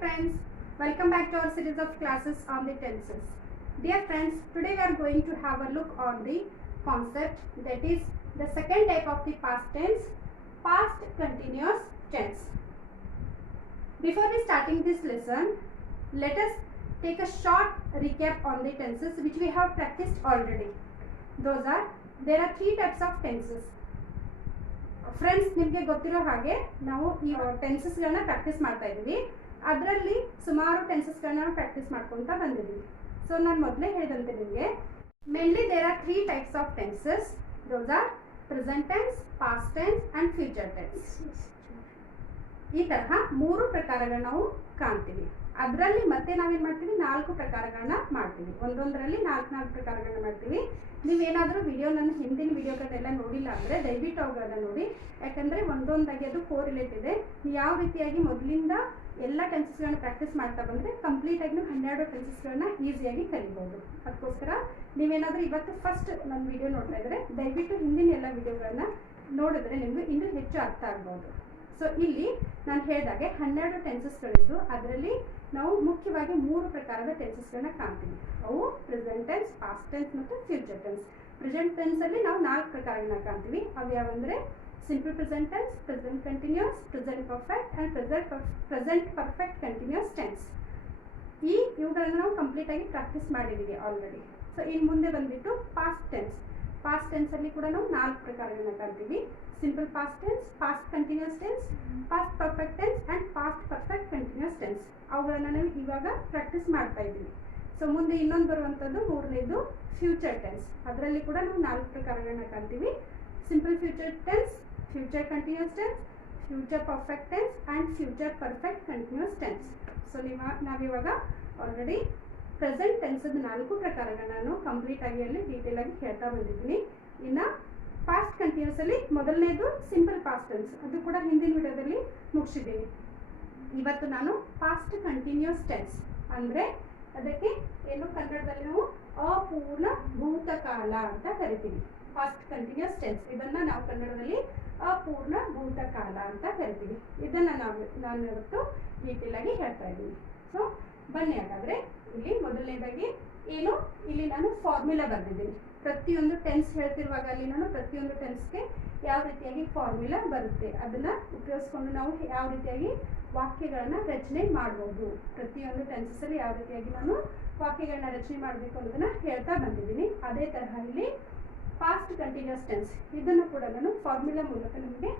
friends, welcome back to our series of classes on the tenses. Dear friends, today we are going to have a look on the concept, that is the second type of the past tense, past continuous tense. Before we starting this lesson, let us take a short recap on the tenses which we have practiced already. There are three types of tenses. Friends, ನಿಮಗೆ ಗೊತ್ತಿರೋ ಹಾಗೆ ನಾವು ಈ ಟೆನ್ಸಸ್ಗಳನ್ನ practice ಮಾಡ್ತಾ ಇದ್ದೀವಿ. ಅದರಲ್ಲಿ ಸುಮಾರು ಟೆನ್ಸಸ್ಗಳನ್ನ practice ಮಾಡ್ಕೊತಾ ಬಂದಿದ್ದೀವಿ. ಸೊ ನಾನು ಮೊದಲೇ ಹೇಳಿದಂತೆ ನಿಮಗೆ mainly there are three types of tenses. Those are present tense, past tense and future tense. ಈ ತರಹ ಮೂರು ಪ್ರಕಾರಗಳನ್ನ ನಾವು ಕಾಣ್ತೀವಿ. ಅದರಲ್ಲಿ ಮತ್ತೆ ನಾವೇನು ಮಾಡ್ತೀವಿ, ನಾಲ್ಕು ಪ್ರಕಾರಗಳನ್ನ ಮಾಡ್ತೀವಿ. ಒಂದೊಂದರಲ್ಲಿ ನಾಲ್ಕು ಪ್ರಕಾರಗಳನ್ನ ಮಾಡ್ತೀವಿ. ನೀವೇನಾದರೂ ವಿಡಿಯೋನ ಹಿಂದಿನ ವಿಡಿಯೋಗಳನ್ನೆಲ್ಲ ನೋಡಿಲ್ಲ ಅಂದರೆ ದಯವಿಟ್ಟು ಅವುಗಳನ್ನ ನೋಡಿ, ಯಾಕಂದರೆ ಒಂದೊಂದಾಗಿ ಅದು ಕೋರಿಲೇಟ್ ಇದೆ. ಯಾವ ರೀತಿಯಾಗಿ ಮೊದಲಿಂದ ಎಲ್ಲ ಟೆನ್ಸಸ್ಗಳನ್ನ ಪ್ರಾಕ್ಟೀಸ್ ಮಾಡ್ತಾ ಬಂದರೆ ಕಂಪ್ಲೀಟಾಗಿ ನೀವು 12 ಟೆನ್ಸಸ್ಗಳನ್ನ ಈಸಿಯಾಗಿ ಕಲಿಬೋದು. ಅದಕ್ಕೋಸ್ಕರ ನೀವೇನಾದರೂ ಇವತ್ತು ಫಸ್ಟ್ ನನ್ನ ವಿಡಿಯೋ ನೋಡ್ತಾ ಇದ್ದರೆ ದಯವಿಟ್ಟು ಹಿಂದಿನ ಎಲ್ಲ ವಿಡಿಯೋಗಳನ್ನ ನೋಡಿದ್ರೆ ನಿಮಗೆ ಇನ್ನೂ ಹೆಚ್ಚು ಅರ್ಥ ಆಗ್ಬೋದು. ಸೊ ಇಲ್ಲಿ ನಾನು ಹೇಳಿದಾಗೆ 12 ಟೆನ್ಸಸ್ಗಳಿದ್ದು ಅದರಲ್ಲಿ ನಾವು ಮುಖ್ಯವಾಗಿ ಮೂರು ಪ್ರಕಾರದ ಟೆನ್ಸಸ್ಗಳನ್ನ ಕಾಣ್ತೀವಿ. ಅವು ಪ್ರೆಸೆಂಟ್ ಟೆನ್ಸ್, ಪಾಸ್ಟ್ ಟೆನ್ಸ್ ಮತ್ತು ಫ್ಯೂಚರ್ ಟೆನ್ಸ್. ಪ್ರೆಸೆಂಟ್ ಟೆನ್ಸಲ್ಲಿ ನಾವು 4 ಪ್ರಕಾರಗಳನ್ನ ಕಾಣ್ತೀವಿ. ಅವು ಯಾವಂದರೆ simple present tense, present continuous, present perfect and present perfect continuous tense. ಇವುಗಳನ್ನ ನಾವು ಕಂಪ್ಲೀಟಾಗಿ ಪ್ರಾಕ್ಟೀಸ್ ಮಾಡಿದ್ದೀವಿ ಆಲ್ರೆಡಿ. ಸೊ ಇನ್ನು ಮುಂದೆ ಬಂದುಬಿಟ್ಟು ಪಾಸ್ಟ್ ಟೆನ್ಸ್. ಪಾಸ್ಟ್ ಟೆನ್ಸಲ್ಲಿ ಕೂಡ ನಾವು 4 ಪ್ರಕಾರಗಳನ್ನ ಕಾಣ್ತೀವಿ. Simple past tense, past continuous tense, past perfect tense and past perfect continuous tense. ಅವುಗಳನ್ನು ನಾವು ಇವಾಗ ಪ್ರಾಕ್ಟೀಸ್ ಮಾಡ್ತಾ ಇದ್ದೀವಿ. ಸೊ ಮುಂದೆ ಇನ್ನೊಂದು ಬರುವಂಥದ್ದು ಮೂರನೇದು ಫ್ಯೂಚರ್ ಟೆನ್ಸ್. ಅದರಲ್ಲಿ ಕೂಡ ನಾವು 4 ಪ್ರಕಾರಗಳನ್ನ ಕಾಣ್ತೀವಿ. Simple future tense, future continuous tense, future perfect tense and future perfect continuous tense. So ನಾವಿವಾಗ ಆಲ್ರೆಡಿ ಪ್ರೆಸೆಂಟ್ ಟೆನ್ಸದ 4 ಪ್ರಕಾರಗಳನ್ನ ನಾನು ಕಂಪ್ಲೀಟಾಗಿ ಅಲ್ಲಿ ಡೀಟೇಲಾಗಿ ಹೇಳ್ತಾ ಬಂದಿದ್ದೀನಿ. ಇನ್ನು ಪಾಸ್ಟ್ ಕಂಟಿನ್ಯೂಸಲ್ಲಿ ಮೊದಲನೇದು ಸಿಂಪಲ್ ಪಾಸ್ಟ್ ಟೆನ್ಸ್, ಅದು ಕೂಡ ಹಿಂದಿನ ವಿಡಿಯೋದಲ್ಲಿ ಮುಗಿಸಿದ್ದೀನಿ. ಇವತ್ತು ನಾನು ಪಾಸ್ಟ್ ಕಂಟಿನ್ಯೂಸ್ ಟೆನ್ಸ್ ಅಂದರೆ ಅದಕ್ಕೆ ಏನು ಕನ್ನಡದಲ್ಲಿ ನಾವು ಅಪೂರ್ಣ ಭೂತಕಾಲ ಅಂತ ಕರಿತೀವಿ. ಪಾಸ್ಟ್ ಕಂಟಿನ್ಯೂಸ್ ಟೆನ್ಸ್ ಇದನ್ನು ನಾವು ಕನ್ನಡದಲ್ಲಿ ಅಪೂರ್ಣ ಭೂತಕಾಲ ಅಂತ ಕರಿತೀವಿ. ಇದನ್ನು ನಾನು ಇವತ್ತು ಡೀಟೇಲಾಗಿ ಹೇಳ್ತಾ ಇದ್ದೀನಿ. ಸೊ ಬನ್ನಿ, ಹಾಗಾದರೆ ಇಲ್ಲಿ ಮೊದಲನೇದಾಗಿ ಏನು, ಇಲ್ಲಿ ನಾನು ಫಾರ್ಮುಲಾ ಬರೆದಿದ್ದೀನಿ. ಪ್ರತಿಯೊಂದು ಟೆನ್ಸ್ ಹೇಳ್ತಿರುವಾಗ ಅಲ್ಲಿ ನಾನು ಪ್ರತಿಯೊಂದು ಟೆನ್ಸ್ಗೆ ಯಾವ ರೀತಿಯಾಗಿ ಫಾರ್ಮುಲಾ ಬರುತ್ತೆ ಅದನ್ನು ಉಪಯೋಗಿಸ್ಕೊಂಡು ನಾವು ಯಾವ ರೀತಿಯಾಗಿ ವಾಕ್ಯಗಳನ್ನು ರಚನೆ ಮಾಡ್ಬೋದು, ಪ್ರತಿಯೊಂದು ಟೆನ್ಸಸ್ಸಲ್ಲಿ ಯಾವ ರೀತಿಯಾಗಿ ನಾನು ವಾಕ್ಯಗಳನ್ನ ರಚನೆ ಮಾಡಬೇಕು ಅನ್ನೋದನ್ನು ಹೇಳ್ತಾ ಬಂದಿದ್ದೀನಿ. ಅದೇ ತರಹ ಇಲ್ಲಿ ಪಾಸ್ಟ್ ಕಂಟಿನ್ಯೂಸ್ ಟೆನ್ಸ್ ಇದನ್ನು ಕೂಡ ನಾನು ಫಾರ್ಮುಲಾ ಮೂಲಕ ನಿಮಗೆ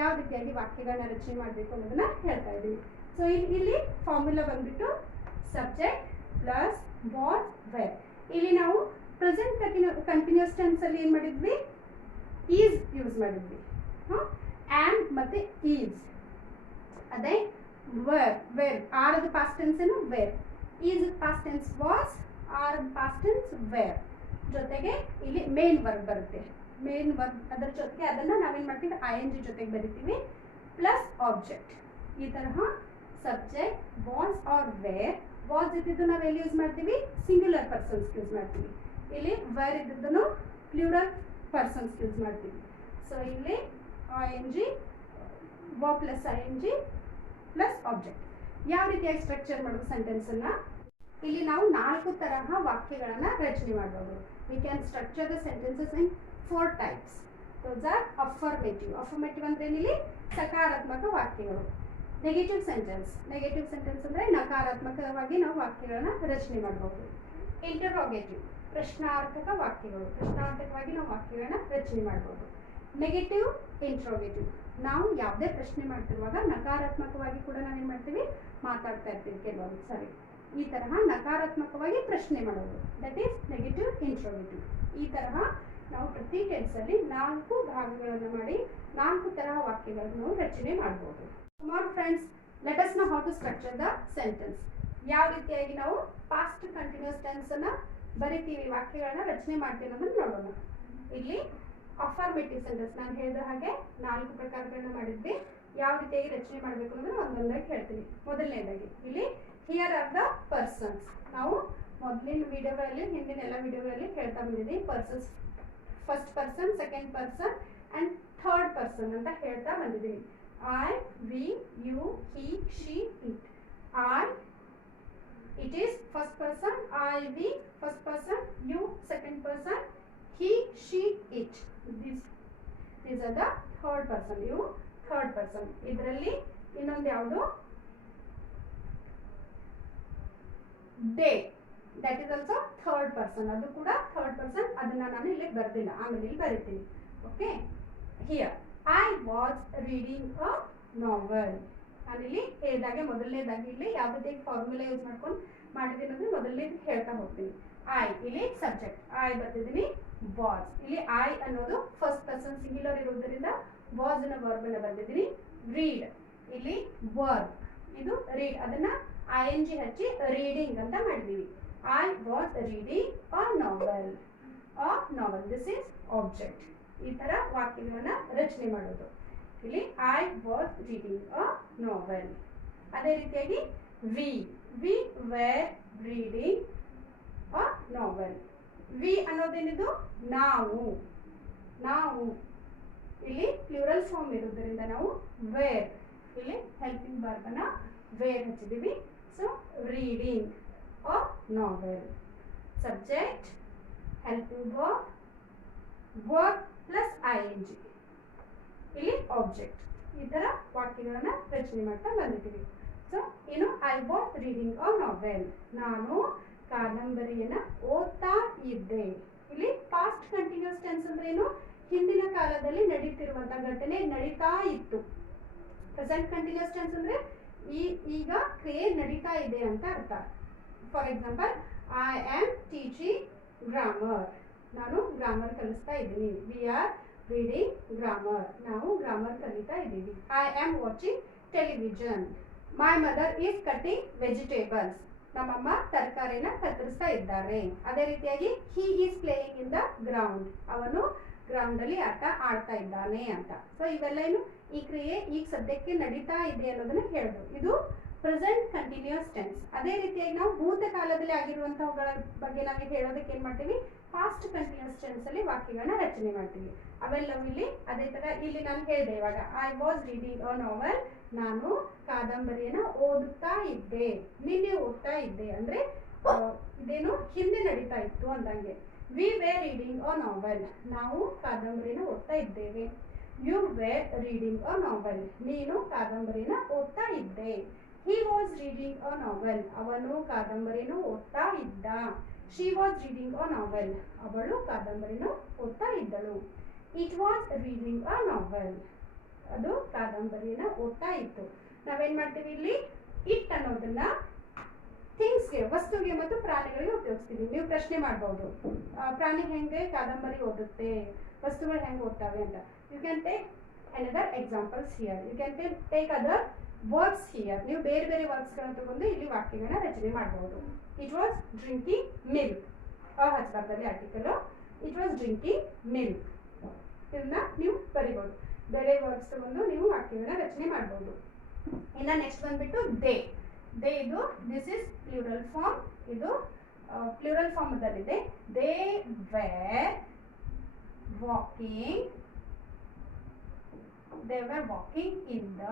ಯಾವ ರೀತಿಯಾಗಿ ವಾಕ್ಯಗಳನ್ನ ರಚನೆ ಮಾಡಬೇಕು ಅನ್ನೋದನ್ನು ಹೇಳ್ತಾ ಇದ್ದೀನಿ. ಸೊ ಇಲ್ಲಿ ಫಾರ್ಮುಲಾ ಬಂದ್ಬಿಟ್ಟು ಸಬ್ಜೆಕ್ಟ್ ಪ್ಲಸ್ ವಾಟ್ ವೇರ್. ಇಲ್ಲಿ ನಾವು ಪ್ರೆಸೆಂಟ್ ಕಂಟಿನ್ಯೂಸ್ ಟೆನ್ಸಲ್ಲಿ ಏನು ಮಾಡಿದ್ವಿ, ಈಸ್ ಯೂಸ್ ಮಾಡಿದ್ವಿ. ಆ್ಯಂಡ್ ಮತ್ತು ಈಸ್. ಅದೇ ವೇರ್ ಆರದ ಪಾಸ್ಟ್ ಟೆನ್ಸ್ ಏನು were, is past tense was, ಆರದ ಪಾಸ್ಟ್ ಟೆನ್ಸ್ ವೇರ್. ಜೊತೆಗೆ ಇಲ್ಲಿ ಮೇನ್ ವರ್ಬ್ ಬರುತ್ತೆ. ಮೇನ್ ವರ್ಬ್ ಅದರ ಜೊತೆಗೆ ಅದನ್ನು ನಾವೇನು ಮಾಡ್ತೀವಿ ING ಜೊತೆಗೆ ಬರಿತೀವಿ ಪ್ಲಸ್ ಆಬ್ಜೆಕ್ಟ್. ಈ ತರಹ subject was or were. Was ಇದ್ದಿದ್ದು ನಾವು ಎಲ್ಲಿ ಯೂಸ್ ಮಾಡ್ತೀವಿ, ಸಿಂಗ್ಯುಲರ್ ಪರ್ಸನ್ಸ್ಗೆ ಯೂಸ್ ಮಾಡ್ತೀವಿ. ಇಲ್ಲಿ ವೇರ್ ಇದ್ದಿದ್ದನ್ನು ಪ್ಲೂರಲ್ ಪರ್ಸನ್ಸ್ಗೆ ಯೂಸ್ ಮಾಡ್ತೀವಿ. ಸೊ ಇಲ್ಲಿ ING verb plus ING plus object. ಯಾವ ರೀತಿಯಾಗಿ ಸ್ಟ್ರಕ್ಚರ್ ಮಾಡೋದು ಸೆಂಟೆನ್ಸನ್ನು, ಇಲ್ಲಿ ನಾವು 4 ತರಹ ವಾಕ್ಯಗಳನ್ನು ರಚನೆ ಮಾಡ್ಬೋದು. We can structure the sentences in 4 types. Those are affirmative. Affirmative ಅಂದರೆ ಇಲ್ಲಿ ಸಕಾರಾತ್ಮಕ ವಾಕ್ಯಗಳು. ನೆಗೆಟಿವ್ ಸೆಂಟೆನ್ಸ್ ಅಂದರೆ ನಕಾರಾತ್ಮಕವಾಗಿ ನಾವು ವಾಕ್ಯಗಳನ್ನ ರಚನೆ ಮಾಡಬಹುದು. ಇಂಟರೋಗೇಟಿವ್ ಪ್ರಶ್ನಾರ್ಥಕ ವಾಕ್ಯಗಳು, ಪ್ರಶ್ನಾರ್ಥಕವಾಗಿ ನಾವು ವಾಕ್ಯಗಳನ್ನ ರಚನೆ ಮಾಡಬಹುದು. ನೆಗೆಟಿವ್ ಇಂಟ್ರೋಗೇಟಿವ್ ನಾವು ಯಾವುದೇ ಪ್ರಶ್ನೆ ಮಾಡ್ತಿರುವಾಗ ನಕಾರಾತ್ಮಕವಾಗಿ ಕೂಡ ನಾವೇನು ಮಾಡ್ತೀವಿ, ಮಾತಾಡ್ತಾ ಇರ್ತೀವಿ ಕೆಲವೊಂದು ಸರಿ. ಈ ತರಹ ನಕಾರಾತ್ಮಕವಾಗಿ ಪ್ರಶ್ನೆ ಮಾಡೋದು, ದಟ್ ಈಸ್ ನೆಗೆಟಿವ್ ಇಂಟ್ರೋಗೇಟಿವ್. ಈ ತರಹ ನಾವು ಪ್ರತಿ ಟೆನ್ಸಲ್ಲಿ 4 ಭಾಗಗಳನ್ನು ಮಾಡಿ 4 ತರಹ ವಾಕ್ಯಗಳನ್ನು ನಾವು ರಚನೆ ಮಾಡ್ಬೋದು. Come on friends, let us know how to structure the sentence. ಯಾವ ರೀತಿಯಾಗಿ ನಾವು ಪಾಸ್ಟ್ ಕಂಟಿನ್ಯೂಸ್ ಟೆನ್ಸ್ ಅನ್ನ ಬರಿತೀವಿ, ವಾಕ್ಯಗಳನ್ನ ರಚನೆ ಮಾಡ್ತೀವಿ ಅನ್ನೋದನ್ನ ನೋಡೋಣ. ಇಲ್ಲಿ ಅಫರ್ಮೇಟಿವ್ ಸೆಂಟೆನ್ಸ್ ನಾನು ಹೇಳಿದ ಹಾಗೆ 4 ಪ್ರಕಾರಗಳನ್ನ ಮಾಡಿದ್ವಿ. ಯಾವ ರೀತಿಯಾಗಿ ರಚನೆ ಮಾಡಬೇಕು ಅನ್ನೋದನ್ನ ಒಂದೊಂದಾಗಿ ಹೇಳ್ತೀನಿ. ಮೊದಲನೇದಾಗಿ ಇಲ್ಲಿ ಹಿಯರ್ ಆರ್ ದ ಪರ್ಸನ್ಸ್. ನಾವು ಮೊದಲಿನ ವಿಡಿಯೋಗಳಲ್ಲಿ ಹಿಂದಿನ ಎಲ್ಲ ವಿಡಿಯೋಗಳಲ್ಲಿ ಹೇಳ್ತಾ ಬಂದಿದ್ದೀವಿ. Persons first person, second person and third person ಅಂತ ಹೇಳ್ತಾ ಬಂದಿದ್ದೀವಿ. I, we, you, he, she, it. I, it is first person, I, we first person, you second person, he, she, it. These are the third person. You third person. ಇದರಲ್ಲಿ ಇನ್ನೊಂದು ಯಾವುದು they, that is also third person. ಅದು ಕೂಡ third person. ಅದನ್ನ ನಾನು ಇಲ್ಲಿ ಬರ್ದಿಲ್ಲ, ಆಮೇಲೆ ಇಲ್ಲಿ ಬರೀತೀನಿ. Okay, here I was reading a novel. ನಾನಿಲ್ಲಿ ಹೇಳಿದಾಗೆ ಮೊದಲನೇದಾಗಿ ಇಲ್ಲಿ ಯಾವ ರೀತಿ ಫಾರ್ಮುಲಾ ಯೂಸ್ ಮಾಡ್ಕೊಂಡು ಮಾಡಿದ್ದೀನಿ ಅಂದ್ರೆ ಮೊದಲನೇದು ಹೇಳ್ತಾ ಹೋಗ್ತೀನಿ. I ಇಲ್ಲಿ ಸಬ್ಜೆಕ್ಟ್ I ಬರ್ತಿದ್ದೀನಿ, was ಇಲ್ಲಿ I ಅನ್ನೋದು ಫಸ್ಟ್ ಪರ್ಸನ್ ಸಿಂಗ್ಯುಲರ್ ಇರೋದ್ರಿಂದ was ನ ವರ್ಬ್ ಅನ್ನು ಬರ್ತಿದ್ದೀನಿ. read ಇಲ್ಲಿ ವರ್ಬ್, ಇದು read, ಅದನ್ನ ing ಹಚ್ಚಿ ರೀಡಿಂಗ್ ಅಂತ ಮಾಡಿದೀವಿ. I was reading a novel. This is object. ಈ ತರ ವಾಕ್ಯಗಳನ್ನ ರಚನೆ ಮಾಡೋದು. ಇಲ್ಲಿ I was reading a novel. ಅದೇ ರೀತಿಯಾಗಿ we were reading a novel. we ಅನ್ನೋದೇನಿದು ನಾವು ಇಲ್ಲಿ ಪ್ಲೂರಲ್ ಫಾರ್ಮ್ ಇರೋದ್ರಿಂದ ನಾವು were ಇಲ್ಲಿ ಹೆಲ್ಪಿಂಗ್ ವರ್ಬ್ ಅನ್ನ were ಹಚ್ಚಿದೀವಿ. So reading a novel. Subject, helping verb plus ing, ಇಲ್ಲಿ ಆಬ್ಜೆಕ್ಟ್. ಈ ತರ ವಾಕ್ಯಗಳನ್ನ ರಚನೆ ಮಾಡ್ತಾ ಬಂದಿದ್ದೀವಿ. ಸೊ ಏನು I was reading a novel, ನಾನು ಕಾದಂಬರಿಯನ್ನ ಓದ್ತಾ ಇದ್ದೆ. ಇಲ್ಲಿ ಪಾಸ್ಟ್ ಕಂಟಿನ್ಯೂಸ್ ಟೆನ್ಸ್ ಅಂದ್ರೆ ಏನು, ಹಿಂದಿನ ಕಾಲದಲ್ಲಿ ನಡೀತಿರುವಂತಹ ಘಟನೆ ನಡೀತಾ ಇತ್ತು. ಪ್ರೆಸೆಂಟ್ ಕಂಟಿನ್ಯೂಸ್ ಟೆನ್ಸ್ ಅಂದ್ರೆ ಈಗ ಕ್ರಿಯೆ ನಡೀತಾ ಇದೆ ಅಂತ ಅರ್ಥ. For example, I am teaching grammar, ನಾನು ಗ್ರಾಮರ್ ಕಲಿಸ್ತಾ ಇದ್ದೀನಿ. ವಿ ಆರ್ ರೀಡಿಂಗ್ ಗ್ರಾಮರ್, ನಾವು ಗ್ರಾಮರ್ ಕಲಿತಾ ಇದ್ದೀವಿ. I am watching television. My mother is cutting vegetables, ನಮ್ಮಮ್ಮ ತರಕಾರಿನ ಕತ್ತರಿಸ್ತಾ ಇದ್ದಾರೆ. ಅದೇ ರೀತಿಯಾಗಿ he is playing in the ground, ಅವನು ಗ್ರೌಂಡ್ ಅಲ್ಲಿ ಆಟ ಆಡ್ತಾ ಇದ್ದಾನೆ ಅಂತ. ಸೊ ಇವೆಲ್ಲ ಏನು, ಈ ಕ್ರಿಯೆ ಈಗ ಸದ್ಯಕ್ಕೆ ನಡೀತಾ ಇದೆ ಅನ್ನೋದನ್ನ ಹೇಳೋದು. ಇದು ಪ್ರೆಸೆಂಟ್ ಕಂಟಿನ್ಯೂಸ್ ಟೆನ್ಸ್. ಅದೇ ರೀತಿಯಾಗಿ ನಾವು ಭೂತಕಾಲದಲ್ಲಿ ಆಗಿರುವಂತಹಗಳ ಬಗ್ಗೆ ನಾವು ಹೇಳೋದಕ್ಕೆ ಏನ್ ಮಾಡ್ತೀವಿ, ಪಾಸ್ಟ್ ಕಂಟಿನ್ಯೂಸ್ ಟೆನ್ಸ್ ಅಲ್ಲಿ ವಾಕ್ಯಗಳನ್ನ ರಚನೆ ಮಾಡ್ತೀವಿ. ಅವೆಲ್ಲವೂ ಇಲ್ಲಿ ಅದೇ ತರ ಇಲ್ಲಿ ನಾನು ಹೇಳಿದೆ ಇವಾಗ, I was reading a novel, ನಾನು ಕಾದಂಬರಿಯನ್ನ ಓದುತ್ತಾ ಇದ್ದೆ. ನಿನ್ನೆ ಓದ್ತಾ ಇದ್ದೆ ಅಂದ್ರೆ ಇದೇನು ಹಿಂದೆ ನಡೀತಾ ಇತ್ತು ಅಂದಂಗೆ. V were reading a novel, ನಾವು ಕಾದಂಬರಿನ ಓದ್ತಾ ಇದ್ದೇವೆ. You wear reading a novel, ನೀನು ಕಾದಂಬರಿನ ಓದ್ತಾ ಇದ್ದೆ. He was reading a novel, ಅವನು ಕಾದಂಬರಿನ ಓದ್ತಾ ಇದ್ದ. She was reading a novel, ಅವಳು ಕಾದಂಬರಿನ ಓದ್ತಾ ಇದ್ದಳು. It was reading a novel, ಅದು ಕಾದಂಬರಿನ ಓದ್ತಾ ಇತ್ತು. ನಾವೇನ್ ಮಾಡ್ತೀವಿ ಇಲ್ಲಿ, ಇಟ್ ಅನ್ನೋದನ್ನ ಥಿಂಗ್ಸ್ಗೆ, ವಸ್ತುಗೆ ಮತ್ತು ಪ್ರಾಣಿಗಳಿಗೆ ಉಪಯೋಗಿಸ್ತೀವಿ. ನೀವು ಪ್ರಶ್ನೆ ಮಾಡಬಹುದು, ಪ್ರಾಣಿ ಹೆಂಗೆ ಕಾದಂಬರಿ ಓದುತ್ತೆ, ವಸ್ತುಗಳು ಹೆಂಗೆ ಓದ್ತಾವೆ ಅಂತ. You can take another examples here, you can take other verbs here. ನೀವು ಬೇರೆ ಬೇರೆ ವರ್ಬ್ಸ್ಗಳನ್ನ ತಗೊಂಡು ಇಲ್ಲಿ ವಾಕ್ಯಗಳನ್ನ ರಚನೆ ಮಾಡಬಹುದು. ಇಟ್ ವಾಸ್ ಡ್ರಿಂಕಿಂಗ್ ಮಿಲ್ಕ್, ಹಚ್ಚಬಾರ್ದಲ್ಲಿ article. It was drinking milk, ಇದನ್ನ ನೀವು ಬರಿಬಹುದು. ಬೇರೆ ವರ್ಡ್ಸ್ ತಗೊಂಡು ನೀವು ವಾಕ್ಯಗಳನ್ನ ರಚನೆ ಮಾಡಬಹುದು. ಇನ್ನ ನೆಕ್ಸ್ಟ್ ಬಂದ್ಬಿಟ್ಟು ದೇ. ಇದು ದಿಸ್ ಇಸ್ ಪ್ಲೂರಲ್ ಫಾರ್ಮ್, ಇದು ಪ್ಲೂರಲ್ ಫಾರ್ಮ್ ದಲ್ಲಿದೆ. They were walking in the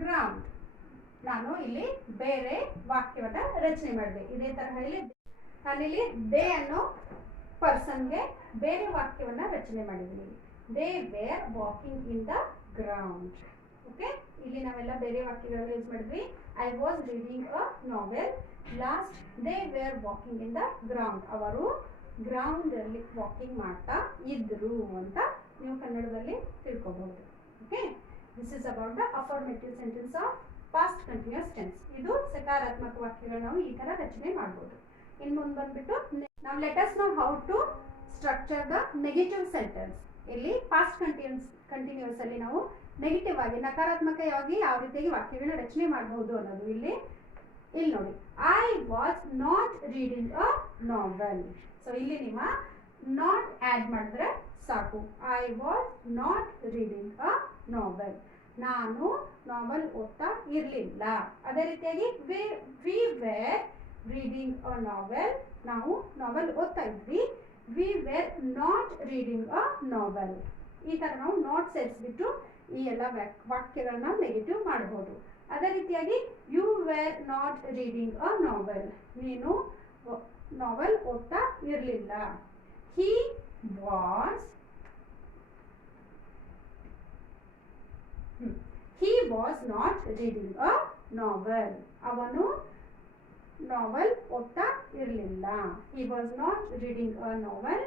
ground. ನಾನು ಇಲ್ಲಿ ಬೇರೆ ವಾಕ್ಯವನ್ನ ರಚನೆ ಮಾಡಿದೆ. ಇದೇ ತರಹ ಇಲ್ಲಿ ನಾನಿಲ್ಲಿ ದೇ ಅನ್ನೋ ಪರ್ಸನ್ಗೆ ಬೇರೆ ವಾಕ್ಯವನ್ನ ರಚನೆ ಮಾಡಿದ್ದೀನಿ. They were walking in the ground. Okay, ಇಲ್ಲಿ ನಾವೆಲ್ಲ ಬೇರೆ ವಾಕ್ಯಗಳನ್ನ ಯೂಸ್ ಮಾಡಿದ್ವಿ. I was reading a novel. Last, they were walking in the ground, ಅವರು ಗ್ರೌಂಡ್ ಅಲ್ಲಿ ವಾಕಿಂಗ್ ಮಾಡ್ತಾ ಇದ್ರು ಅಂತ ನೀವು ಕನ್ನಡದಲ್ಲಿ ತಿಳ್ಕೊಬಹುದು. Okay, this is about the affirmative sentence of past continuous tense. ಇದು ಸಕಾರಾತ್ಮಕ ವಾಕ್ಯಗಳನ್ನ ನಾವು ಈ ತರ ರಚನೆ ಮಾಡಬಹುದು. ಇನ್ನು ಮುಂದೆ ಬಂದ್ಬಿಟ್ಟು ನಾವು let us know how to structure the negative sentence. ಇಲ್ಲಿ ಪಾಸ್ಟ್ ಕಂಟಿನ್ಯೂಸ್ ಅಲ್ಲಿ ನಾವು ನೆಗೆಟಿವ್ ಆಗಿ, ನಕಾರಾತ್ಮಕವಾಗಿ ಯಾವ ರೀತಿಯಾಗಿ ವಾಕ್ಯಗಳನ್ನ ರಚನೆ ಮಾಡಬಹುದು ಅನ್ನೋದು ಇಲ್ಲಿ ನೋಡಿ. I was not reading a novel. So ಇಲ್ಲಿ ನಿಮ್ಮ ನಾಟ್ ಆಡ್ ಮಾಡಿದ್ರೆ ಸಾಕು. I was not reading a novel, ನಾನು ನಾವೆಲ್ ಓದ್ತಾ ಇರಲಿಲ್ಲ. ಅದೇ ರೀತಿಯಾಗಿ we were reading a novel, ನಾವು ನಾವೆಲ್ ಓದ್ತಾ ಇದ್ವಿ. We were not reading a novel. ಈ ತರ ನಾವು ನಾಟ್ ಸೇರಿಸ್ಬಿಟ್ಟು ಈ ಎಲ್ಲ ವಾಕ್ಯಗಳನ್ನ ನೆಗೆಟಿವ್ ಮಾಡಬಹುದು. ಅದೇ ರೀತಿಯಾಗಿ you were not reading a novel, ನೀನು ನಾವೆಲ್ ಓದ್ತಾ ಇರಲಿಲ್ಲ. He was not reading a novel, ಅವನು ನಾವೆಲ್ ಓದ್ತಾ ಇರಲಿಲ್ಲ. He was not reading a novel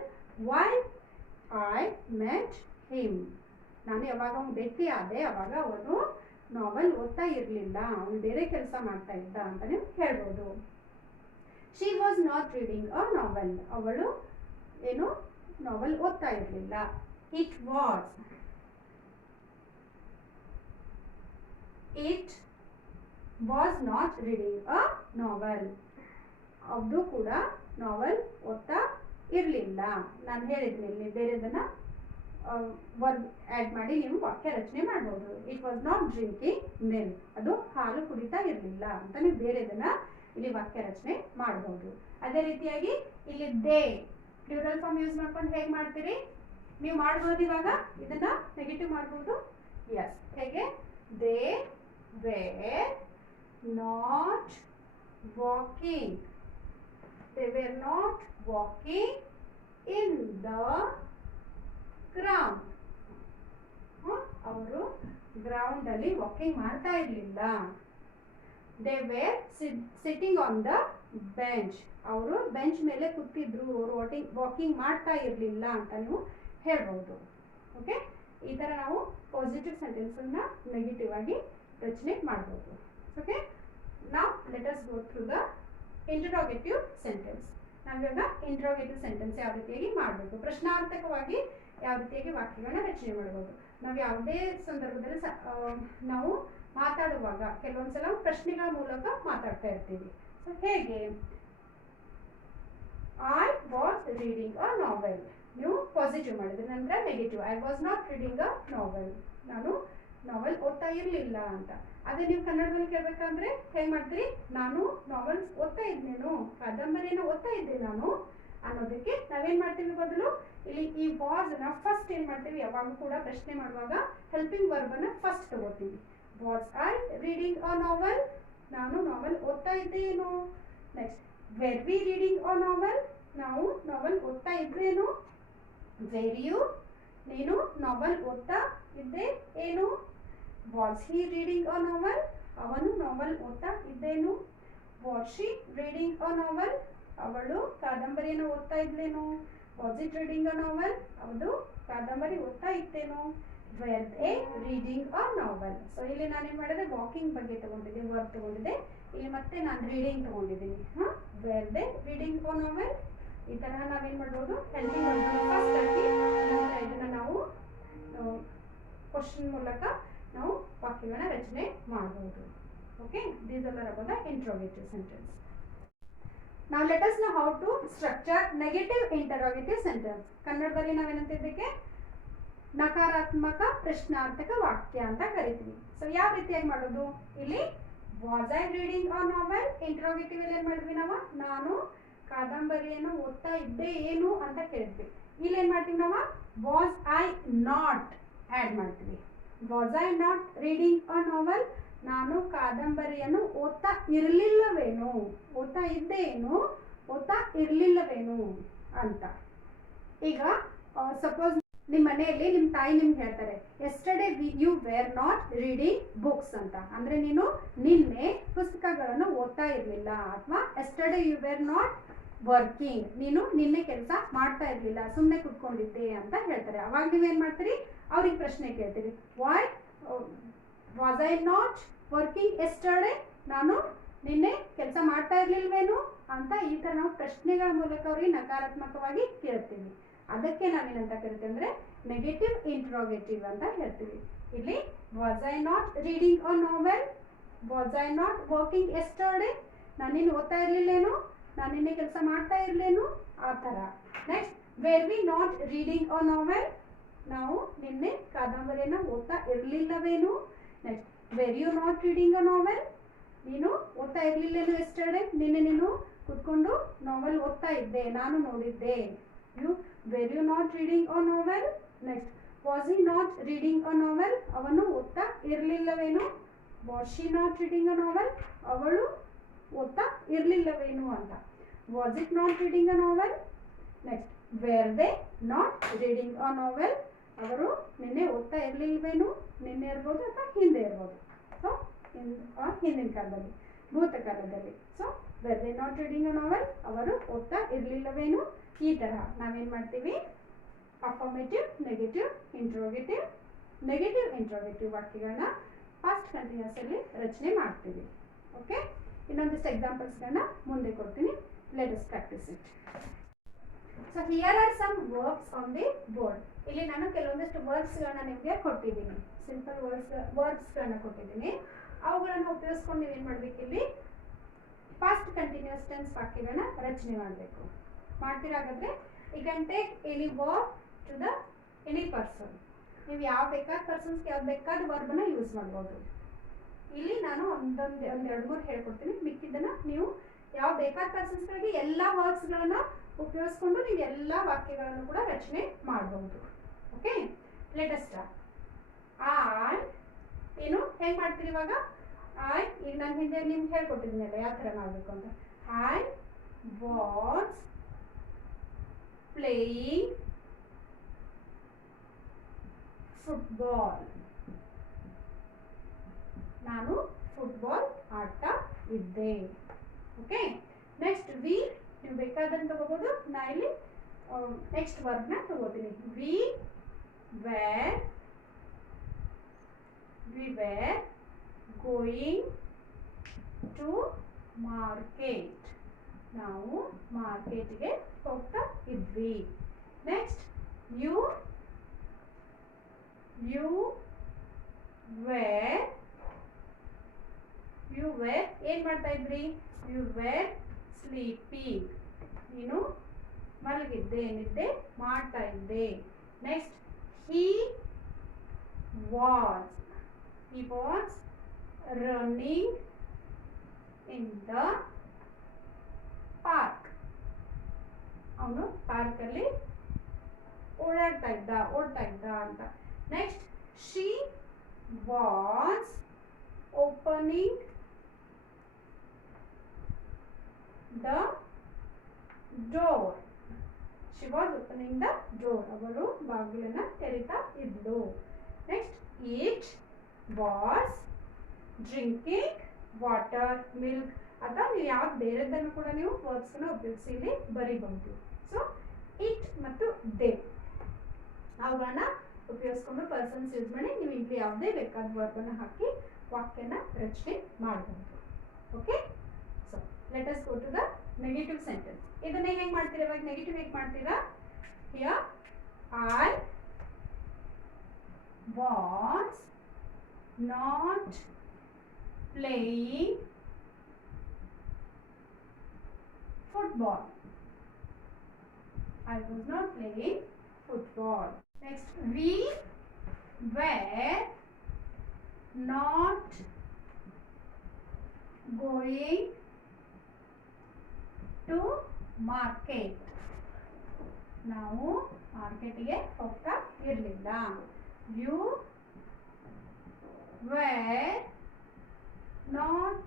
while I met him, ನಾನು ಯಾವಾಗ ಅವನು ಭೇಟಿ ಆದೆ ಅವಾಗ ಅವನು ನಾವೆಲ್ ಓದ್ತಾ ಇರಲಿಲ್ಲ, ಅವನು ಬೇರೆ ಕೆಲಸ ಮಾಡ್ತಾ ಇದ್ದ ಅಂತ ನೀವು ಹೇಳ್ಬೋದು. She was not reading a novel, ಅವಳು ಏನು ನಾವೆಲ್ ಓದ್ತಾ ಇರಲಿಲ್ಲ. It was not reading a novel, ಅದು ಕೂಡ ನಾವೆಲ್ ಓದ್ತಾ ಇರಲಿಲ್ಲ. ನಾನು ಹೇಳಿದ್ನಿ ಇಲ್ಲಿ ಬೇರೆದನ್ನ ವರ್ಬ್ ಆ್ಯಡ್ ಮಾಡಿ ನೀವು ವಾಕ್ಯ ರಚನೆ ಮಾಡ್ಬೋದು. It was not drinking milk, ಅದು ಹಾಲು ಕುಡಿತಾ ಇರಲಿಲ್ಲ ಅಂತ ನೀವು ಬೇರೆದನ್ನ ಇಲ್ಲಿ ವಾಕ್ಯ ರಚನೆ ಮಾಡ್ಬೋದು. ಅದೇ ರೀತಿಯಾಗಿ ಇಲ್ಲಿ ದೇ ಪ್ಲೂರಲ್ ಫಾರ್ಮ್ ಯೂಸ್ ಮಾಡ್ಕೊಂಡು ಹೇಗೆ ಮಾಡ್ತೀರಿ ನೀವು ಮಾಡ್ಬೋದು. ಇವಾಗ ಇದನ್ನ ನೆಗೆಟಿವ್ ಮಾಡ್ಬೋದು. ಎಸ್, ಹೇಗೆ? They were not walking, they were not walking in the ground, ಅವರು ಗ್ರೌಂಡ್ ಅಲ್ಲಿ ವಾಕಿಂಗ್ ಮಾಡ್ತಾ ಇರಲಿಲ್ಲ. They were sitting on the bench, ಅವರು ಬೆಂಚ್ ಮೇಲೆ ಕೂತಿದ್ರು, ಅವರು ವಾಕಿಂಗ್ ಮಾಡ್ತಾ ಇರಲಿಲ್ಲ ಅಂತ ನೀವು ಹೇಳ್ಬೋದು. ಓಕೆ, ಈ ಥರ ನಾವು ಪಾಸಿಟಿವ್ ಸೆಂಟೆನ್ಸನ್ನು ನೆಗೆಟಿವ್ ಆಗಿ ರಚನೆ ಮಾಡ್ಬೋದು. ಓಕೆ, ನಾವು let us go through the interrogative sentence. ನಾವಿವಾಗ ಇಂಟರೋಗೇಟಿವ್ ಸೆಂಟೆನ್ಸ್ ಯಾವ ರೀತಿಯಾಗಿ ಮಾಡಬೇಕು, ಪ್ರಶ್ನಾರ್ಥಕವಾಗಿ ಯಾವ ರೀತಿಯಾಗಿ ವಾಕ್ಯಗಳನ್ನ ರಚನೆ ಮಾಡ್ಬೋದು. ನಾವು ಯಾವುದೇ ಸಂದರ್ಭದಲ್ಲಿ ನಾವು ಮಾತಾಡುವಾಗ ಕೆಲವೊಂದ್ಸಲ ಪ್ರಶ್ನೆಗಳ ಮೂಲಕ ಮಾತಾಡ್ತಾ ಇರ್ತೀವಿ. ಸೊ ಹೇಗೆ? I was reading a novel, ನೀವು ಪಾಸಿಟಿವ್ ಮಾಡಿದ್ರೆ, ನಂತರ negative I was not reading a novel, ನಾನು ನಾವೆಲ್ ಓದ್ತಾ ಇರಲಿಲ್ಲ ಅಂತ. ಅದೇ ನೀವು ಕನ್ನಡದಲ್ಲಿ ಕೇಳಬೇಕಂದ್ರೆ ಹೇಗೆ ಮಾಡ್ತೀರಿ? ನಾನು ನಾವೆಲ್ಸ್ ಓದ್ತಾ ಇದ್ದೇನು, ಕಾದಂಬರಿಯನ್ನು ಓದ್ತಾ ಇದ್ದೆ ನಾನು ಅನ್ನೋದಕ್ಕೆ ನಾವೇನು ಮಾಡ್ತೀವಿ ಬದಲು ಇಲ್ಲಿ ಈ ವಾಸ್ನ ಫಸ್ಟ್ ಏನು ಮಾಡ್ತೀವಿ, ಯಾವಾಗ ಕೂಡ ಪ್ರಶ್ನೆ ಮಾಡುವಾಗ ಹೆಲ್ಪಿಂಗ್ ವರ್ಬನ್ನು ಫಸ್ಟ್ ತಗೋತೀವಿ. Was I reading a novel, ನಾನು ನಾವೆಲ್ ಓದ್ತಾ ಇದ್ದೇನು. Next, were we reading a novel, ನಾವು ನಾವೆಲ್ ಓದ್ತಾ ಇದ್ರೇನು. ವೆರ್ ಯು, ನೀನು ನಾವೆಲ್ ಓದ್ತಾ ಇದ್ದೆ ಏನು. Was he reading a novel, ಅವನು ನಾವೆಲ್ ಓದ್ತಾ ಇದ್ದೇನು. Was she reading a novel, ಅವಳು ಕಾದಂಬರಿಯನ್ನು ಓದ್ತಾ ಇದ್ಲೇನು. Was it reading a novel, ಅವಳು ಕಾದಂಬರಿ ಓದ್ತಾ ಇತ್ತೇನು. Were they reading a novel. So ಇಲ್ಲಿ ನಾನೇನು ಮಾಡಿದೆ, ವಾಕಿಂಗ್ ಬಗ್ಗೆ ತಗೊಂಡಿದ್ದೆ, ವರ್ಬ್ ತಗೊಂಡಿದ್ದೆ. ಇಲ್ಲಿ ಮತ್ತೆ ನಾನು ರೀಡಿಂಗ್ ತಗೊಂಡಿದ್ದೀನಿ. Wear they reading a novel. ಈ ತರಹ ನಾವೇನು ಮಾಡ್ಬೋದು, ಹೆಲ್ಪಿಂಗ್ ವರ್ಬ್ ಫಸ್ಟ್ ಹಾಕಿ ನಂತರ ಇದನ್ನ ನಾವು ಕ್ವಶನ್ ಮೂಲಕ ನಾವು ವಾಕ್ಯಗಳನ್ನ ರಚನೆ ಮಾಡಬಹುದು. Okay, these are about the interrogative sentence. Now let us know how to structure negative interrogative sentence. ಕನ್ನಡದಲ್ಲಿ ನಾವೇನಂತಿದ್ದಕ್ಕೆ ನಕಾರಾತ್ಮಕ ಪ್ರಶ್ನಾರ್ಥಕ ವಾಕ್ಯ ಅಂತ ಕರಿತೀವಿ. ಸೊ ಯಾವ ರೀತಿಯಾಗಿ ಮಾಡೋದು, ಇಲ್ಲಿ was I reading a novel, interrogative ಅಲ್ಲಿ ಏನು ಮಾಡಿದ್ವಿ ನಾವು, ನಾನು ಕಾದಂಬರಿಯನ್ನು ಓದ್ತಾ ಇದ್ದೆ ಏನು ಅಂತ ಕೇಳಿದ್ವಿ. ಇಲ್ಲಿ ಏನು ಮಾಡ್ತೀವಿ ನಾವು, ವಾಸ್ ಐ ನಾಟ್ ಆ್ಯಡ್ ಮಾಡ್ತೀವಿ. Was I not reading a novel, ನಾನು ಕಾದಂಬರಿಯನ್ನು ಓದ್ತಾ ಇರಲಿಲ್ಲವೇನು, ಓದ್ತಾ ಇದ್ದೇನು, ಓದ್ತಾ ಇರಲಿಲ್ಲವೇನು ಅಂತ. ಈಗ ಸಪೋಸ್ ನಿಮ್ಮ ಮನೆಯಲ್ಲಿ ನಿಮ್ಮ ತಾಯಿ ನಿಮ್ಗೆ ಹೇಳ್ತಾರೆ, yesterday you were not reading books ಅಂತ, ಅಂದರೆ ನೀನು ನಿನ್ನೆ ಪುಸ್ತಕಗಳನ್ನು ಓದ್ತಾ ಇರಲಿಲ್ಲ. ಅಥವಾ yesterday you were not working, ನೀನು ನಿನ್ನೆ ಕೆಲಸ ಮಾಡ್ತಾ ಇರಲಿಲ್ಲ, ಸುಮ್ಮನೆ ಕುತ್ಕೊಂಡಿದ್ದೆ ಅಂತ ಹೇಳ್ತಾರೆ. ಅವಾಗ ನೀವೇನು ಮಾಡ್ತೀರಿ, ಅವ್ರಿಗೆ ಪ್ರಶ್ನೆ ಕೇಳ್ತೀರಿ, was I not working yesterday, ನಾನು ನಿನ್ನೆ ಕೆಲಸ ಮಾಡ್ತಾ ಇರಲಿಲ್ವೇನು ಅಂತ. ಈ ಥರ ನಾವು ಪ್ರಶ್ನೆಗಳ ಮೂಲಕ ಅವ್ರಿಗೆ ನಕಾರಾತ್ಮಕವಾಗಿ ಕೇಳ್ತೀವಿ. ಅದಕ್ಕೆ ನಾವೇನಂತ ಕರಿತೀವಿ ಅಂದರೆ ನೆಗೆಟಿವ್ ಇಂಟ್ರೋಗೇಟಿವ್ ಅಂತ ಹೇಳ್ತೀವಿ. ಇಲ್ಲಿ was I not reading a novel, was I not working yesterday, ನಾನು ನಿನ್ನೆ ಓದ್ತಾ ಇರಲಿಲ್ಲೇನು, ನಾನು ನಿನ್ನೆ ಕೆಲಸ ಮಾಡ್ತಾ ಇರಲೇನು, ಆ ಥರ. Next, were we not reading a novel, ನಾವು ನಿನ್ನೆ ಕಾದಂಬರಿಯನ್ನು ಓದ್ತಾ ಇರಲಿಲ್ಲವೇನು. Next, were you not reading a novel, ನೀನು ಓದ್ತಾ ಇರಲಿಲ್ಲೇನು ಎಸ್ಟರ್ಡೇ, ನಿನ್ನೆ ನೀನು ಕೂತ್ಕೊಂಡು ನಾವೆಲ್ ಓದ್ತಾ ಇದ್ದೆ, ನಾನು ನೋಡಿದ್ದೆ. Were you not reading a novel. Next, was he not reading a novel, ಅವನು ಓದ್ತಾ ಇರಲಿಲ್ಲವೇನು. Was she not reading a novel, ಅವಳು ಓದ್ತಾ ಇರಲಿಲ್ಲವೇನು ಅಂತ. Was it not reading a novel. Next were they not reading a novel, ಅವರು ನಿನ್ನೆ ಓದ್ತಾ ಇರಲಿಲ್ವೇನು, ನಿನ್ನೆ ಇರ್ಬೋದು ಅಥವಾ ಹಿಂದೆ ಇರ್ಬೋದು. ಸೊ ಹಿಂದಿನ ಕಾಲದಲ್ಲಿ, ಭೂತಕಾಲದಲ್ಲಿ. So were they not reading a novel, ಅವರು ಓದ್ತಾ ಇರಲಿಲ್ಲವೇನು. ಈ ತರಹ ನಾವೇನು ಮಾಡ್ತೀವಿ, affirmative, negative, interrogative, negative interrogative ವಾಕ್ಯಗಳನ್ನ ಪಾಸ್ಟ್ ಕಂಟಿನ್ಯೂಸ್ ಅಲ್ಲಿ ರಚನೆ ಮಾಡ್ತೀವಿ. ಓಕೆ, ಇನ್ನೊಂದಿಷ್ಟು ಎಕ್ಸಾಂಪಲ್ಸ್ಗಳನ್ನ ಮುಂದೆ ಕೊಡ್ತೀನಿ. Let us practice it. So here are some verbs on the board. ಇಲ್ಲಿ ನಾನು ಕೆಲವೊಂದಿಷ್ಟು ವರ್ಬ್ಸ್ಗಳನ್ನ ನಿಮಗೆ ಕೊಟ್ಟಿದ್ದೀನಿ, ಸಿಂಪಲ್ ವರ್ಬ್ಸ್ಗಳನ್ನ ಕೊಟ್ಟಿದ್ದೀನಿ. ಅವುಗಳನ್ನು ಉಪಯೋಗಿಸ್ಕೊಂಡು ನೀವೇನು ಮಾಡಬೇಕು, ಇಲ್ಲಿ ಪಾಸ್ಟ್ ಕಂಟಿನ್ಯೂಸ್ ಟೆನ್ಸ್ ವಾಕ್ಯಗಳನ್ನ ರಚನೆ ಮಾಡಬೇಕು. ಮಾಡ್ತಿರಾಗಾದ್ರೆ you can take any verb to the any person. ನೀವು ಯಾವ ಬೇಕಾದ ಪರ್ಸನ್ಸ್ಗೆ ಯಾವ್ದು ಬೇಕಾದ ವರ್ಬನ್ನ ಯೂಸ್ ಮಾಡ್ಬೋದು. ಇಲ್ಲಿ ನಾನು ಒಂದೆರಡು ಮೂರು ಹೇಳ್ಕೊಡ್ತೀನಿ, ಮಿಕ್ಕಿದ್ದನ್ನು ನೀವು ಯಾವ ಬೇಕಾದ ಪರ್ಸನ್ಸ್ಗಳಿಗೆ ಎಲ್ಲ ವರ್ಬ್ಸ್ಗಳನ್ನ ಉಪಯೋಗಿಸ್ಕೊಂಡು ನೀವು ಎಲ್ಲ ವಾಕ್ಯಗಳನ್ನು ಕೂಡ ರಚನೆ ಮಾಡಬಹುದು. Okay, let us start. I ಏನು ಹೆಂಗೆ ಮಾಡ್ತೀರಿ ಇವಾಗ, ಐ ಈಗ ನಾನು ಹಿಂದೆ ನಿಮ್ಗೆ ಹೇಳ್ಕೊಟ್ಟಿದ್ದೀನಲ್ಲ ಯಾವ ಥರ ಮಾಡಬೇಕು ಅಂತ. I was playing football. ನಾನು ಫುಟ್ಬಾಲ್ ಆಡ್ತಾ ಇದ್ದೆ. ಓಕೆ, ನೆಕ್ಸ್ಟ್ ವಿ ನೀವು ಬೇಕಾದಂತ ತಗೋಬಹುದು. ನಾ ಇಲ್ಲಿ ನೆಕ್ಸ್ಟ್ ವರ್ಬ್ನ ತಗೋತೀನಿ. We were going to market. ನಾವು ಮಾರ್ಕೆಟ್ಗೆ ಹೋಗ್ತಾ ಇದ್ವಿ. ನೆಕ್ಸ್ಟ್ ಯು ವೇರ್ ಏನ್ ಮಾಡ್ತಾ ಇದ್ರಿ, ಯು ವೇರ್ ಸ್ಲೀಪಿಂಗ್. ನೀನು ಮಲಗಿದ್ದೆ, ನಿದ್ದೆ ಮಾಡ್ತಾ ಇದ್ದೆ. Next he was running in the park. ಅವನು ಪಾರ್ಕ್ ಅಲ್ಲಿ ಓಡ್ತಾ ಇದ್ದ ಅಂತ. Next she was opening the door. ಅವಳು ಬಾಗಿಲನ್ನ ತೆರೀತಾ ಇದ್ಲು. Next it was drinking water, milk. ಅಥವಾ ನೀವು ಯಾವ್ದು ಬೇರೆದನ್ನು ಕೂಡ ನೀವು ವರ್ಬ್ಸ್ನ ಉಪಯೋಗಿಸಿ ಇಲ್ಲಿ ಬರೀಬಹುದು. ಸೊ ಇಟ್ ಮತ್ತು ದೇ ಅವುಗಳನ್ನ ಉಪಯೋಗಿಸ್ಕೊಂಡು ಪರ್ಸನ್ಸ್ ಯೂಸ್ ಮಾಡಿ ನೀವು ಇಲ್ಲಿ ಯಾವುದೇ ಬೇಕಾದ ವರ್ಬನ್ನು ಹಾಕಿ ವಾಕ್ಯನ ರಚನೆ ಮಾಡಬಹುದು. Okay, so let us go to the negative sentence. ಇದನ್ನ ಹೇಗೆ ಮಾಡ್ತೀರಾ, ಇವಾಗ ನೆಗೆಟಿವ್ ಹೇಗೆ ಮಾಡ್ತೀರಾ. Here I was not playing football. I was not playing football. Next, we were not going to market. ನಾವು ಮಾರ್ಕೆಟ್ಗೆ ಹೋಗ್ತಾ ಇರಲಿಲ್ಲ. You were not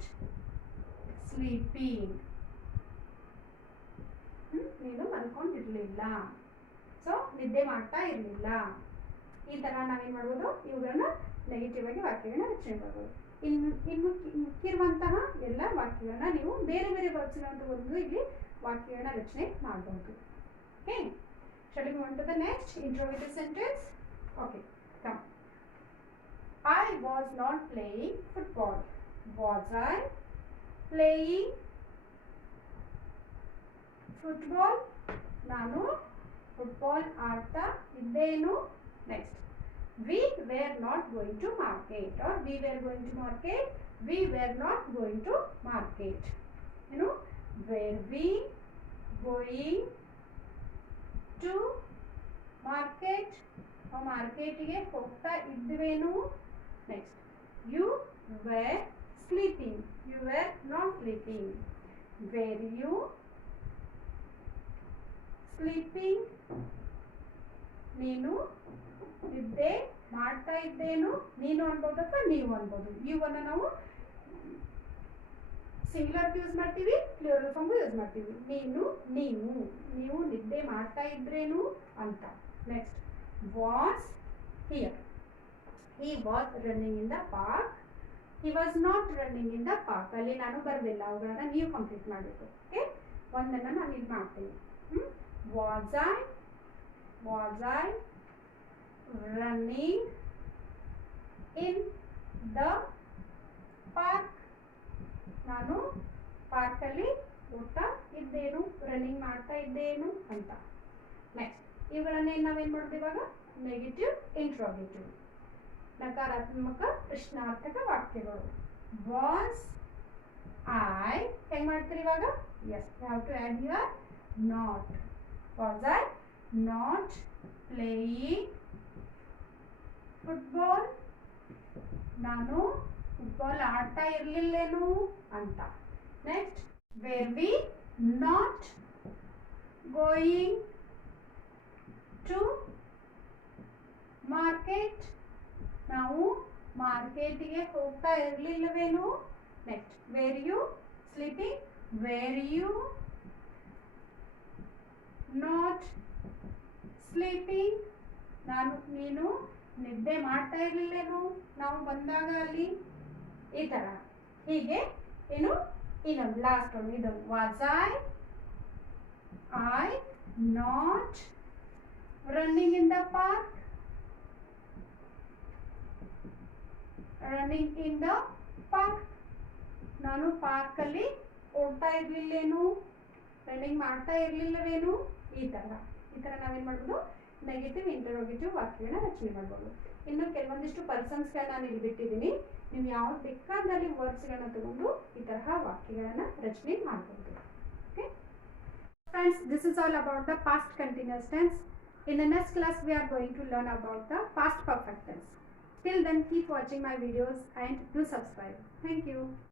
sleeping. ನೀನು ಮಲ್ಕೊಂಡಿರಲಿಲ್ಲ. ಸೊ ನಿದ್ದೆ ಮಾಡ್ತಾ ಇರಲಿಲ್ಲ. ಈ ತರ ನಾವೇನ್ ಮಾಡ್ಬೋದು, ಇವುಗಳನ್ನ ನೆಗೆಟಿವ್ ಆಗಿ ವಾಕ್ಯಗಳನ್ನ ರಚನೆ ಮಾಡ್ಬೋದು. ಇನ್ನು ಮಿಕ್ಕಿರುವಂತಹ ಎಲ್ಲ ವಾಕ್ಯಗಳನ್ನ ನೀವು ಬೇರೆ ಬೇರೆ ವರ್ಬ್ಸ್ಗಳನ್ನ ತಗೊಂಡು ಇಲ್ಲಿ ವಾಕ್ಯಗಳನ್ನ ರಚನೆ ಮಾಡಬಹುದು. Okay, shall we move on to the next interrogative sentence? Okay, come. I was not playing football. Was I playing football? ನಾನು ಫುಟ್ಬಾಲ್ ಆಡ್ತಾ ಇದ್ದೇನು. Next, we were not going to market or we were going to market. We were not going to market. ಏನು, were we going to market. ಮಾರ್ಕೆಟ್ಗೆ ಹೋಗ್ತಾ ಇದ್ವೇನು. Next, you were sleeping. You were not sleeping. Were you sleeping? ನೀನು ನಿದ್ದೆ ಮಾಡ್ತಾ ಇದ್ದೇನು, ನೀನು ಅನ್ಬೋದು ಅಥವಾ ನೀವು ಅನ್ಬೋದು. ಇವನ್ನ ನಾವು ಸಿಂಗ್ಯುಲರ್ ಯೂಸ್ ಮಾಡ್ತೀವಿ, ಪ್ಲೂರಲ್ ಫಾರ್ಮ್ ಯೂಸ್ ಮಾಡ್ತೀವಿ. ನೀನು, ನೀವು, ನೀವು ನಿದ್ದೆ ಮಾಡ್ತಾ ಇದ್ರೇನು ಅಂತ. Next, was here. He was running in the park. He was not running in the park. ಅಲ್ಲಿ ನಾನು ಬರಲಿಲ್ಲ, ಅವುಗಳನ್ನ ನೀವು ಕಂಪ್ಲೀಟ್ ಮಾಡಬೇಕು. ಓಕೆ, ಒಂದನ್ನು ನಾನು ಇದು ಮಾಡ್ತೀನಿ. Was I running in the park? ನಾನು ಪಾರ್ಕಲ್ಲಿ ಓಡ್ತಾ ಇದ್ದೇನು, ರನ್ನಿಂಗ್ ಮಾಡ್ತಾ ಇದ್ದೇನು ಅಂತ. ನೆಕ್ಸ್ಟ್, ಇವುಗಳನ್ನೇನು ನಾವೇನು ಮಾಡೋದು ಇವಾಗ? ನೆಗೆಟಿವ್ ಇಂಟ್ರೋಗೇಟಿವ್, ನಕಾರಾತ್ಮಕ ಪ್ರಶ್ನಾರ್ಥಕ ವಾಕ್ಯಗಳು. ವಾಸ್ ಐ ಹೆಂಗೆ ಮಾಡ್ತೀರಿ ಇವಾಗ? Yes, you have to add your not. Was I not playing football? ನಾನು ಫುಟ್ಬಾಲ್ ಆಡ್ತಾ ಇರಲಿಲ್ಲೇನು ಅಂತ. Next, were we not going to market? ನಾವು ಮಾರ್ಕೆಟಿಗೆ ಹೋಗ್ತಾ ಇರಲಿಲ್ಲವೇನು? Next, were you sleeping? Were you not sleeping? ನೀನು ನಿದ್ದೆ ಮಾಡ್ತಾ ಇರಲಿಲ್ಲೇನು ನಾವು ಬಂದಾಗ ಅಲ್ಲಿ? ಈ ಥರ ಹೀಗೆ. ಏನು ಇನ್ನೊಂದು ಲಾಸ್ಟ್ ಒಂದು, ಇದೊಂದು. Was I not running in the park? Running in the park, ನಾನು ಪಾರ್ಕಲ್ಲಿ ಓಡ್ತಾ ಇರಲಿಲ್ಲೇನು, ರನ್ನಿಂಗ್ ಮಾಡ್ತಾ ಇರಲಿಲ್ಲವೇನು? ಈ ಥರ ನಾವೇನು ಮಾಡ್ಬೋದು? ನೆಗೆಟಿವ್ ಇಂಟರೋಗೇಟಿವ್ ವಾಕ್ಯಗಳನ್ನ ರಚನೆ ಮಾಡ್ಬೋದು. ಇನ್ನು ಕೆಲವೊಂದಿಷ್ಟು ಪರ್ಸನ್ಸ್ಗಳನ್ನ ನಾನು ಇಲ್ಲಿ ಬಿಟ್ಟಿದ್ದೀನಿ. ನೀವು ಯಾವ್ದು ಬೇಕಾದಲ್ಲಿ ವರ್ಡ್ಸ್ಗಳನ್ನ ತಗೊಂಡು ಈ ತರಹ ವಾಕ್ಯಗಳನ್ನ ರಚನೆ ಮಾಡ್ಬೋದು. Okay friends, this is all about the past continuous tense. In the next class, we are going to learn about the past perfect tense. Till then, keep watching my videos and do subscribe. Thank you.